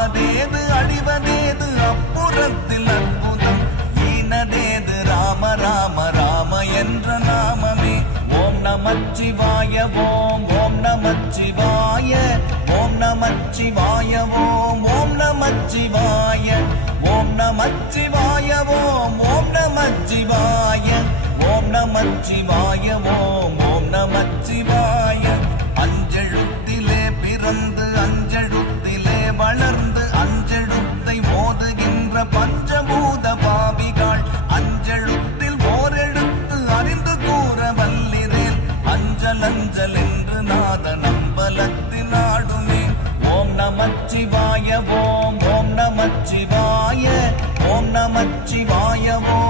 ஆவதேது அழிவதேது அப்புறத்தில் அற்புதம். ஈனதேது ராம ராம ராம என்ற நாமமே. ஓம் நமச்சிவாய ஓம் ஓம் நமச்சிவாய ஓம் நமச்சிவாய ஓம் ஓம் நமச்சிவாய ஓம் நமச்சிவாய ஓம் ஓம் நமச்சிவாய ஓம் நமச்சிவாய ஓம் ஓம் நமச்சிவாய. அஞ்செழுத்திலே பிறந்து அஞ்செழு வளர்ந்து அஞ்செழுத்தை மோதுகின்ற பஞ்சபூத பாவிகள் அஞ்செழுத்தில் ஓரெழுத்து அறிந்து கூற வல்லிரேல் அஞ்சல் அஞ்சல் என்று நாத நம்பலத்தில் ஆடுமே ஓம் நமச்சிவாய ஓம் ஓம் நமச்சிவாய ஓம் நமச்சிவாய ஓம்